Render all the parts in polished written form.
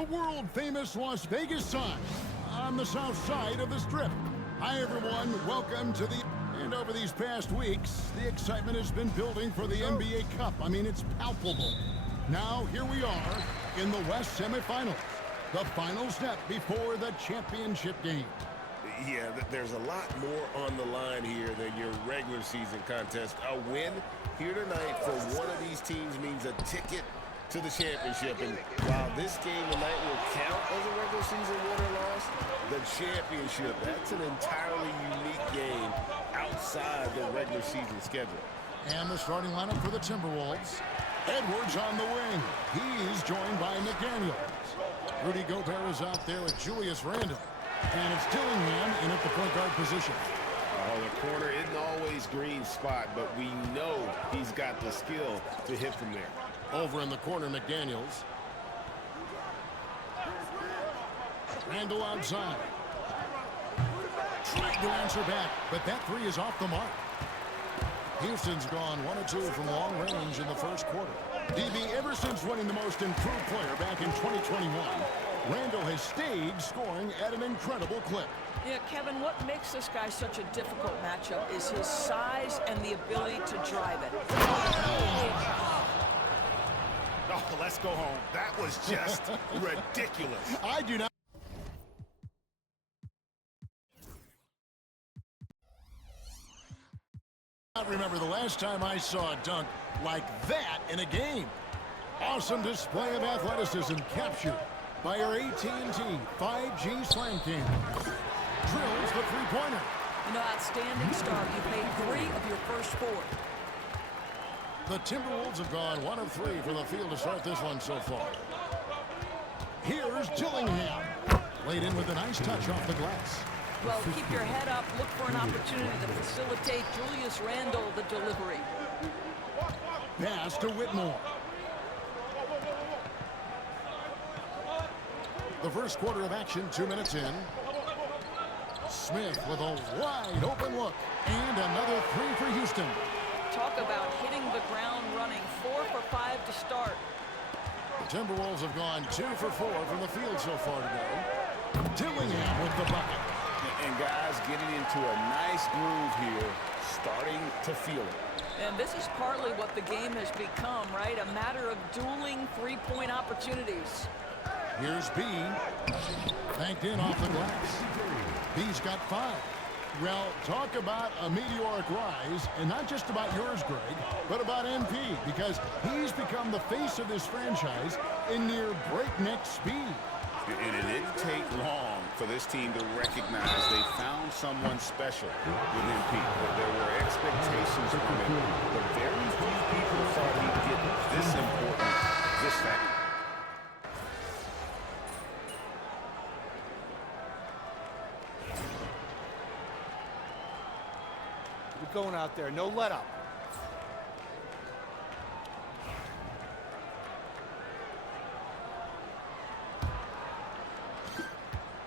the world-famous Las Vegas sign on the south side of the Strip. Hi, everyone. Welcome to the... And over these past weeks, the excitement has been building for the NBA Cup. I mean, it's palpable. Now, here we are in the West semifinals, the final step before the championship game. Yeah, there's a lot more on the line here than your regular season contest. A win here tonight for one of these teams means a ticket to the championship. And while this game tonight will count as a regular season win or loss, the championship, that's an entirely unique game outside the regular season schedule. And the starting lineup for the Timberwolves. Edwards on the wing. He's joined by McDaniels. Rudy Gobert is out there with Julius Randle. And it's Dillingham in at the point guard position. Oh, the corner isn't always Green's spot, but we know he's got the skill to hit from there. Over in the corner, McDaniels. Randle outside. Trying to answer back, but that three is off the mark. Houston's gone 1 of 2 from long range in the first quarter. DB, ever since winning the most improved player back in 2021, Randle has stayed scoring at an incredible clip. Yeah, Kevin, what makes this guy such a difficult matchup is his size and the ability to drive it. Oh, let's go home. That was just ridiculous. I do not remember the last time I saw a dunk like that in a game. Awesome display of athleticism captured by our AT&T 5G Slam King. Drills the three-pointer. You know, outstanding start. You've made 3 of your first 4. The Timberwolves have gone 1 of 3 from the field to start this one so far. Here's Dillingham. Laid in with a nice touch off the glass. Well, keep your head up. Look for an opportunity to facilitate Julius Randle the delivery. Pass to Whitmore. The first quarter of action, 2 minutes in. Smith with a wide open look. And another 3 for Houston. Talk about hitting the ground running. 4 for 5 to start. The Timberwolves have gone 2 for 4 from the field so far today. Dillingham with the bucket. And guys getting into a nice groove here, starting to feel it. And this is partly what the game has become, right? A matter of dueling three-point opportunities. Here's B. Banked in off the glass. B's got 5. Well, talk about a meteoric rise, and not just about yours, Greg, but about MP, because he's become the face of this franchise in near breakneck speed. And it didn't take long for this team to recognize they found someone special with MP. There were expectations from him, but very few people thought he'd get this important this fast. We're going out there, no let up.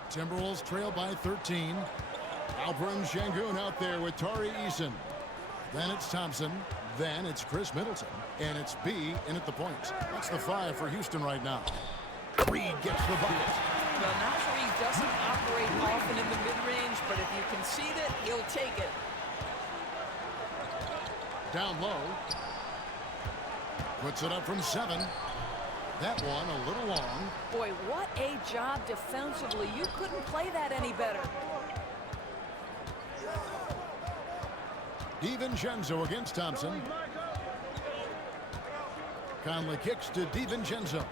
Timberwolves trail by 13. Alperen Şengün out there with Tari Eason. Then it's Thompson. Then it's Chris Middleton. And it's B in at the points. That's the 5 for Houston right now. Reed gets the bucket. Well, Nasri doesn't operate often in the mid-range, but if you concede it, he'll take it. Down low. Puts it up from 7. That one a little long. Boy, what a job defensively. You couldn't play that any better. DiVincenzo against Thompson. Conley kicks to DiVincenzo.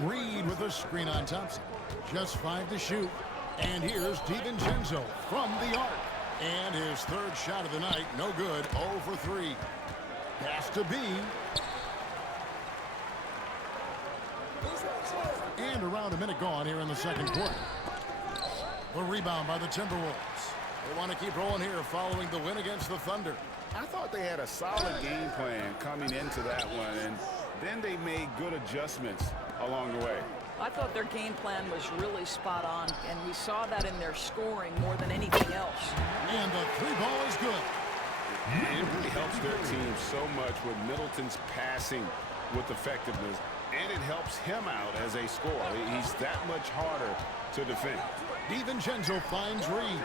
Reed with a screen on Thompson. Just 5 to shoot. And here's DiVincenzo from the arc. And his 3rd shot of the night, no good, 0 for 3. Pass to B. And around a minute gone here in the second quarter. The rebound by the Timberwolves. They want to keep rolling here following the win against the Thunder. I thought they had a solid game plan coming into that one, and then they made good adjustments along the way. I thought their game plan was really spot on, and we saw that in their scoring more than anything else. And the 3-ball is good. It really helps their team so much with Middleton's passing with effectiveness and it helps him out as a scorer. He's that much harder to defend. DiVincenzo finds Reed.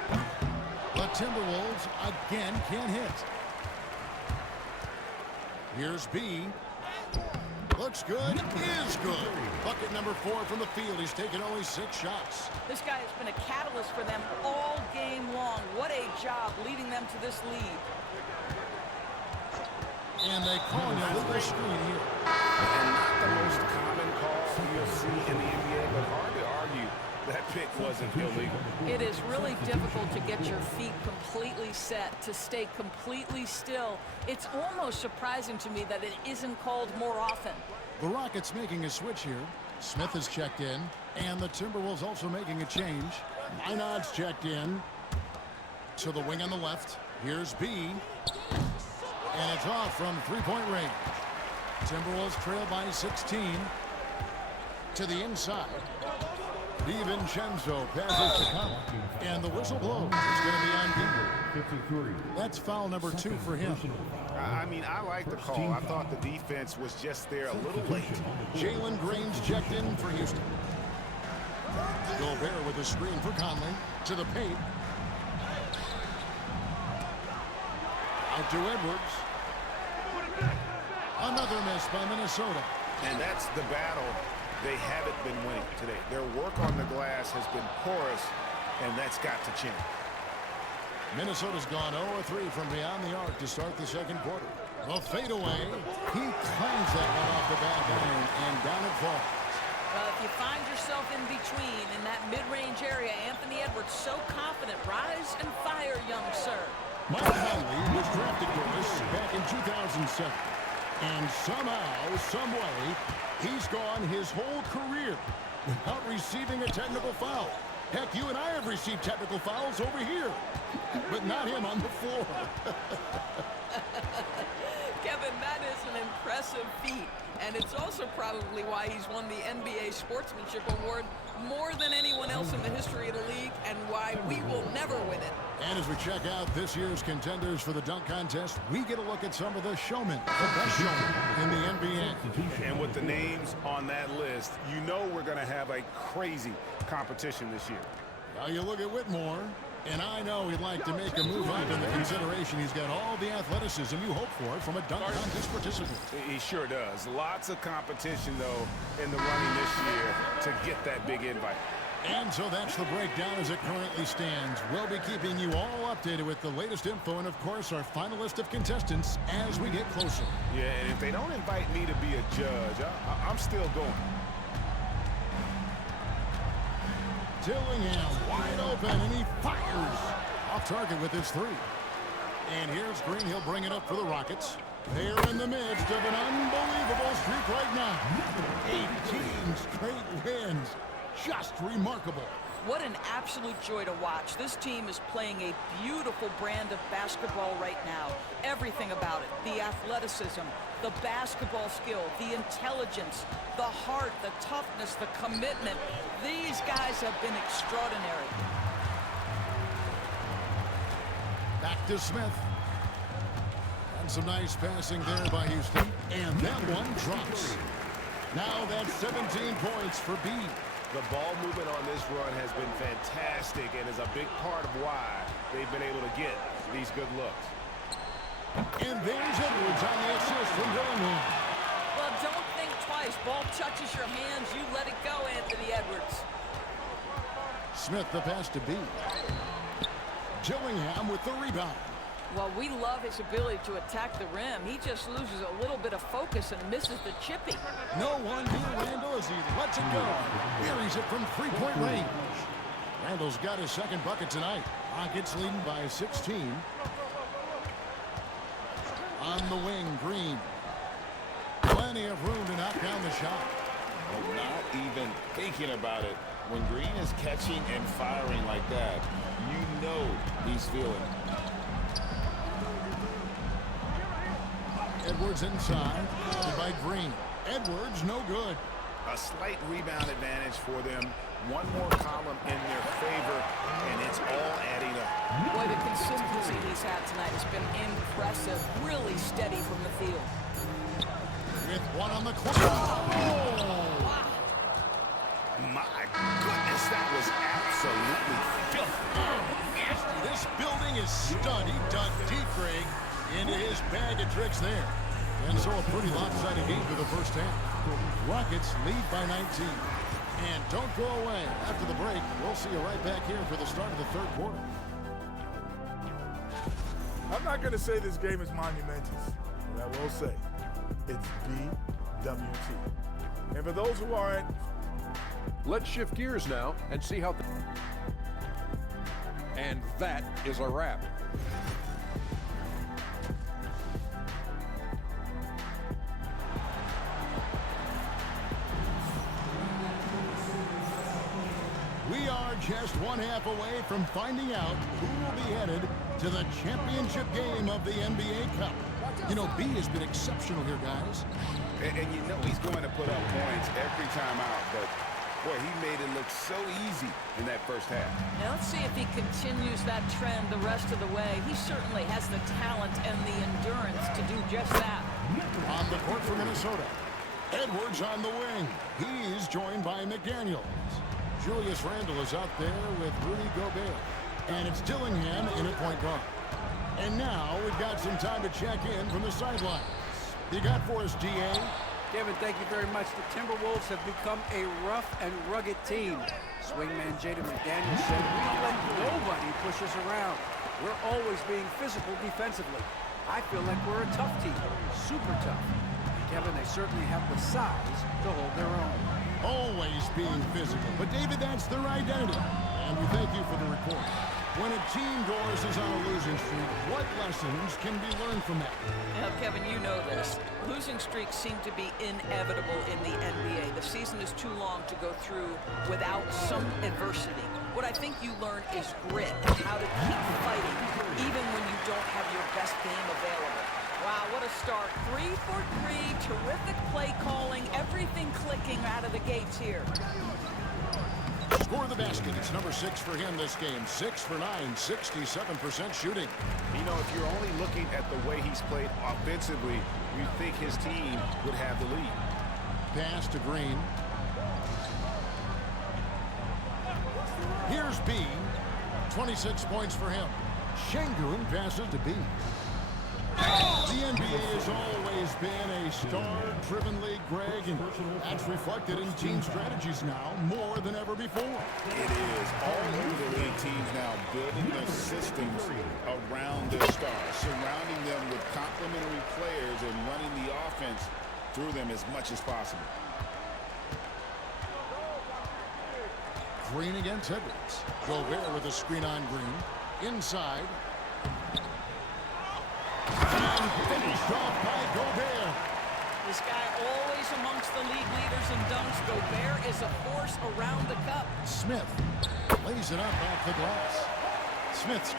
The Timberwolves again can't hit. Here's B. Looks good, is good. Bucket number 4 from the field. He's taken only 6 shots. This guy has been a catalyst for them all game long. What a job leading them to this lead. And they call an illegal screen here. And not the most common call you'll see in the NBA, but hard to argue that pick wasn't illegal. It is really difficult to get your feet completely set, to stay completely still. It's almost surprising to me that it isn't called more often. The Rockets making a switch here. Smith is checked in, and the Timberwolves also making a change. Minod's checked in to the wing on the left. Here's B, and it's off from three-point range. Timberwolves trail by 16 to the inside. DiVincenzo passes to Kupada, and the whistle blows. It's going to be on B. That's foul number 2 for him. I mean, I like the call. I thought the defense was just there a little late. Jalen Green's checked in for Houston. Gobert with a screen for Conley. To the paint. Out to Edwards. Another miss by Minnesota. And that's the battle they haven't been winning today. Their work on the glass has been porous, and that's got to change. Minnesota's gone 0-3 from beyond the arc to start the second quarter. The fadeaway. He claims that one off the back iron, and down it falls. Well, if you find yourself in between in that mid-range area, Anthony Edwards so confident. Rise and fire, young sir. Mike Conley was drafted to us back in 2007. And somehow, someway, he's gone his whole career without receiving a technical foul. Heck, you and I have received technical fouls over here, but not him on the floor. Kevin, that is an impressive feat. And it's also probably why he's won the NBA Sportsmanship Award more than anyone else in the history of the league, and why we will never win it. And as we check out this year's contenders for the dunk contest, we get a look at some of the showmen, the best showmen in the NBA. And with the names on that list, you know we're going to have a crazy competition this year. Now you look at Whitmore, and I know he'd like to make a move up in the consideration. He's got all the athleticism you hope for from a dunk contest participant. He sure does. Lots of competition, though, in the running this year to get that big invite. And so that's the breakdown as it currently stands. We'll be keeping you all updated with the latest info and, of course, our final list of contestants as we get closer. Yeah, and if they don't invite me to be a judge, I'm still going. Dillingham wide open, and he fires off target with his 3. And here's Green. He'll bring it up for the Rockets. They're in the midst of an unbelievable streak right now. 18 straight wins. Just remarkable. What an absolute joy to watch. This team is playing a beautiful brand of basketball right now. Everything about it. The athleticism, the basketball skill, the intelligence, the heart, the toughness, the commitment. These guys have been extraordinary. Back to Smith. And some nice passing there by Houston. And that one drops. Now that's 17 points for B. The ball movement on this run has been fantastic and is a big part of why they've been able to get these good looks. And there's Edwards on the assist from Dillingham. Well, don't think twice. Ball touches your hands, you let it go, Anthony Edwards. Smith the pass to B. Dillingham with the rebound. Well, we love his ability to attack the rim. He just loses a little bit of focus and misses the chippy. No one near Randall as he lets it go. Buries it from three-point range. Randall's got his second bucket tonight. Rockets leading by 16. On the wing, Green. Plenty of room to knock down the shot. Well, not even thinking about it. When Green is catching and firing like that, you know he's feeling it. Edwards inside, by Green. Edwards, no good. A slight rebound advantage for them. One more column in their favor, and it's all adding up. Boy, the consistency he's had tonight has been impressive. Really steady from the field. with one on the clock. Oh! My goodness, that was absolutely filthy. This building is stunned. He dug deep, Greg, into his bag of tricks there. And so a pretty lopsided game for the first half. Rockets lead by 19. And don't go away. After the break, we'll see you right back here for the start of the third quarter. I'm not going to say this game is monumentous, but I will say it's BWT. And for those who aren't, let's shift gears now and see how. And that is a wrap. We are just one half away from finding out who will be headed to the championship game of the NBA Cup. You know, B has been exceptional here, guys. And you know he's going to put up points every time out, but boy, he made it look so easy in that first half. Now let's see if he continues that trend the rest of the way. He certainly has the talent and the endurance to do just that. On the court for Minnesota, Edwards on the wing. He's joined by McDaniels. Julius Randle is out there with Rudy Gobert. And it's Dillingham in at point guard. And now we've got some time to check in from the sidelines. You got for us, D.A.? Kevin, thank you very much. The Timberwolves have become a rough and rugged team. Swingman Jaden McDaniels said, "We don't let nobody push us around. We're always being physical defensively. I feel like we're a tough team, super tough." And Kevin, they certainly have the size to hold their own. Always being physical. But, David, that's their identity. And we thank you for the report. When a team, Doris, is on a losing streak, what lessons can be learned from that? Now, Kevin, you know this. Losing streaks seem to be inevitable in the NBA. The season is too long to go through without some adversity. What I think you learn is grit and how to keep fighting, even when you don't have your best game available. Wow, what a start. 3 for 3, terrific play calling, everything clicking out of the gates here. Score the basket. It's number 6 for him this game. 6 for 9, 67% shooting. You know, if you're only looking at the way he's played offensively, you think his team would have the lead. Pass to Green. Here's B. 26 points for him. Şengün passes to B. The NBA has always been a star-driven league, Greg, and that's reflected in team strategies now more than ever before. It is. All over the league, teams now building their systems around their stars, surrounding them with complementary players and running the offense through them as much as possible. Green against Edwards. Gobert with a screen on Green. Inside. And finished off by Gobert. This guy always amongst the league leaders in dunks. Gobert is a force around the cup. Smith lays it up off the glass. Smith's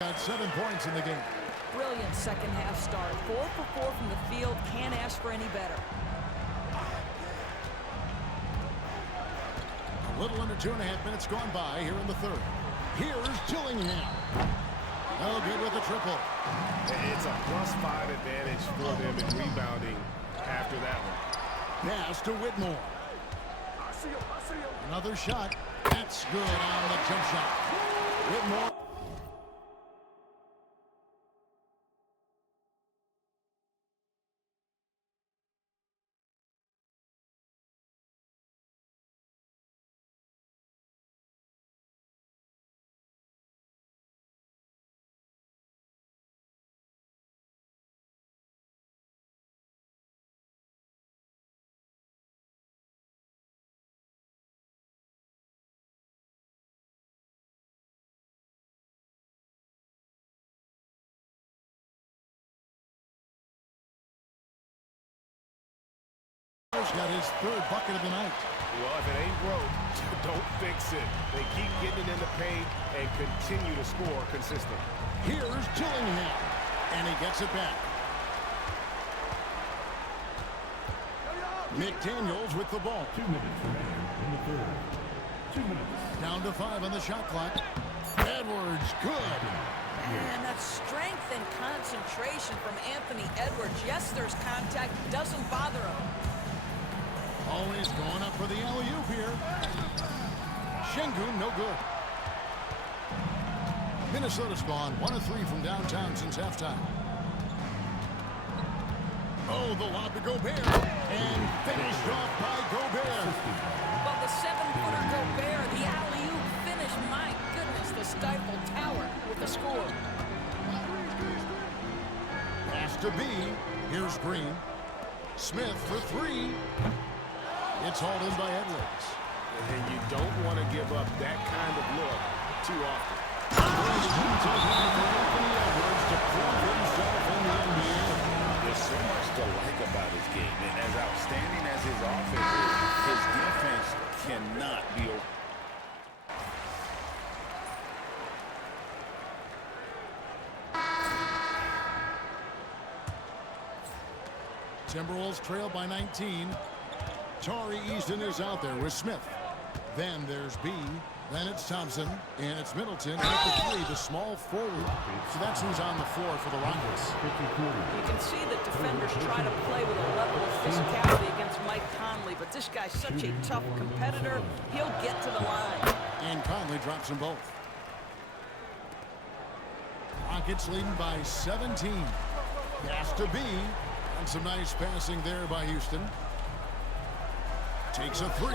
got 7 points in the game. Brilliant second half start. 4 for 4 from the field. Can't ask for any better. A little under 2.5 minutes gone by here in the third. Here's Dillingham. Oh, good with the triple. It's a +5 advantage for them in rebounding after that one. Pass to Whitmore. Another shot. That's good on the jump shot. Whitmore. Got his third bucket of the night. Well, if it ain't broke, don't fix it. They keep getting it in the paint and continue to score consistently. Here's Dillingham, and he gets it back. McDaniels with the ball. 2 minutes remaining in the third. 2 minutes. Down to 5 on the shot clock. Edwards, good. And that's strength and concentration from Anthony Edwards. Yes, there's contact. Doesn't bother him. Always going up for the alley-oop here. Şengün, no good. Minnesota's gone 1 of 3 from downtown since halftime. Oh, the lob to Gobert. And finished off by Gobert. But the 7-footer Gobert, the alley-oop finish. My goodness, the Stifle Tower with the score. Pass to B. Here's Green. Smith for 3. It's hauled in by Edwards. And you don't want to give up that kind of look too often. Anthony Edwards to prove himself in the NBA. There's so much to like about his game. And as outstanding as his offense is, his defense cannot be over. Timberwolves trail by 19. Tari Easton is out there with Smith. Then there's B. Then it's Thompson. And it's Middleton. And at the 3, the small forward. So that's who's on the floor for the Rockets. You can see that defenders try to play with a level of physicality against Mike Conley, but this guy's such a tough competitor, he'll get to the line. And Conley drops them both. Rockets leading by 17. Pass to B. And some nice passing there by Houston. Takes a 3.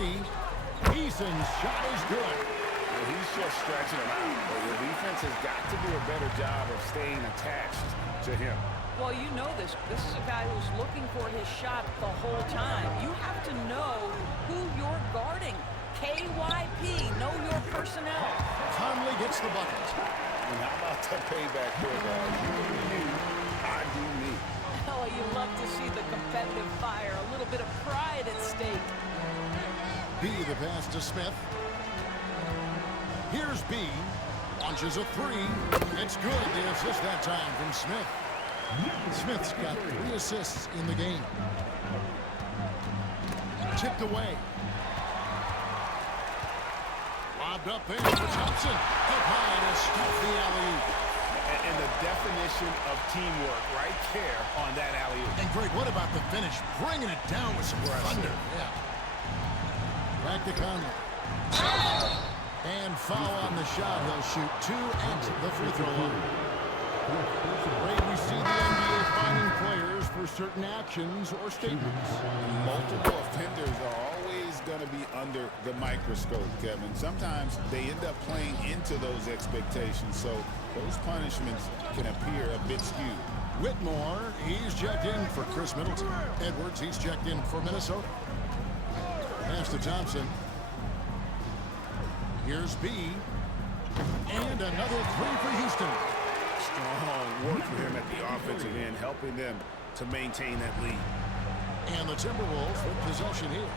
Eason's shot is good. Well, he's just stretching him out. But the defense has got to do a better job of staying attached to him. Well, you know this. This is a guy who's looking for his shot the whole time. You have to know who you're guarding. KYP, know your personnel. Conley gets the bucket. And how about the payback there, guys? You do you, I do me. Oh, you love to see the competitive fire. A little bit of pride at stake. B, the pass to Smith. Here's B. Launches a 3. It's good. The assist that time from Smith. Smith's got 3 assists in the game. Tipped away. Lobbed up there for Thompson. Up high to stop the alley-oop. And the definition of teamwork right there on that alley-oop. And Greg, what about the finish? Bringing it down with some thunder. Yeah. Back to Conley. And foul on the shot. He'll shoot 2 at the free throw line. Great, we see the NBA finding players for certain actions or statements. Multiple offenders are always going to be under the microscope, Kevin. Sometimes they end up playing into those expectations, so those punishments can appear a bit skewed. Whitmore, he's checked in for Chris Middleton. Edwards, he's checked in for Minnesota. Pass to Thompson. Here's B. And another 3 for Houston. Strong work for him at the offensive end, helping them to maintain that lead. And the Timberwolves with possession here.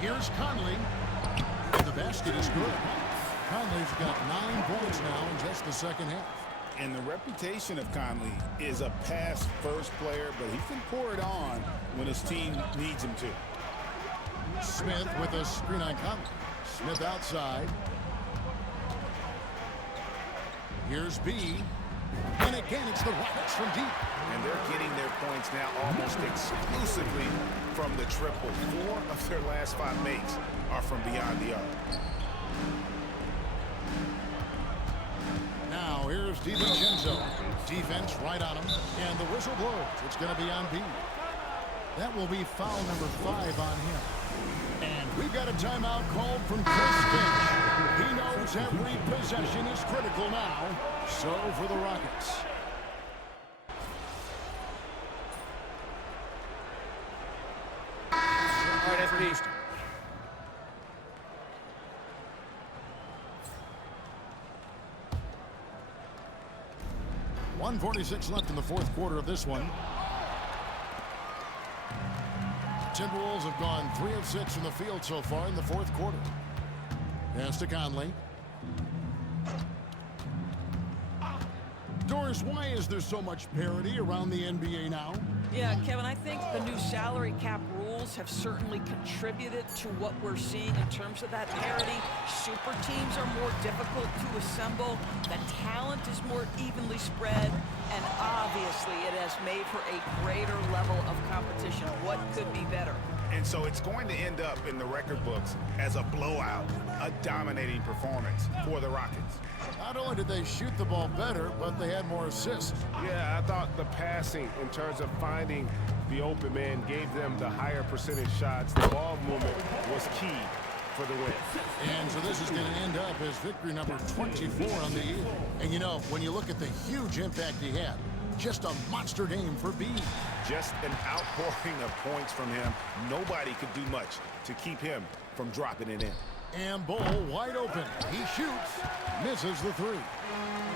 Here's Conley. And the basket is good. Conley's got 9 points now in just the second half. And the reputation of Conley is a pass-first player, but he can pour it on when his team needs him to. Smith with a screen on Conley. Smith outside. Here's B. And again, it's the Rockets from deep. And they're getting their points now almost exclusively from the triple. 4 of their last 5 makes are from beyond the arc. Now, here's DiVincenzo. Defense right on him. And the whistle blows. It's going to be on B. That will be foul number 5 on him. And we've got a timeout called from Chris Finch. He knows every possession is critical now. So for the Rockets. All right, FD. Houston. .146 left in the fourth quarter of this one. Timberwolves have gone 3 of 6 from the field so far in the fourth quarter. Pass to Conley. Doors Chris, why is there so much parity around the NBA now? Yeah, Kevin, I think the new salary cap rules have certainly contributed to what we're seeing in terms of that parity. Super teams are more difficult to assemble. The talent is more evenly spread. And obviously, it has made for a greater level of competition. What could be better? And so it's going to end up in the record books as a blowout, a dominating performance for the Rockets. Not only did they shoot the ball better, but they had more assists. Yeah, I thought the passing in terms of finding the open man gave them the higher percentage shots. The ball movement was key for the win. And so this is going to end up as victory number 24 on the year. And you know, when you look at the huge impact he had, just a monster game for B. Just an outpouring of points from him. Nobody could do much to keep him from dropping it in. And Bull wide open. He shoots, misses the three.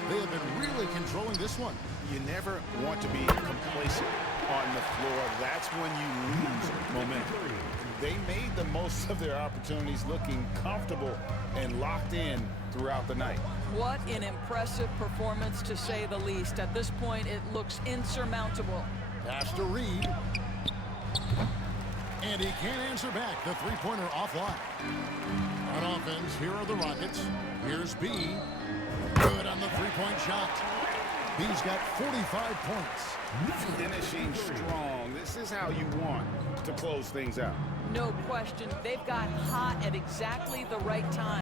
They have been really controlling this one. You never want to be complacent on the floor. That's when you lose momentum. They made the most of their opportunities, looking comfortable and locked in throughout the night. What an impressive performance, to say the least. At this point, it looks insurmountable. Pass to Reed. And he can't answer back. The three-pointer offline. On offense, here are the Rockets. Here's B. Good on the three-point shot. B's got 45 points. Finishing strong. This is how you want to close things out. No question. They've got hot at exactly the right time.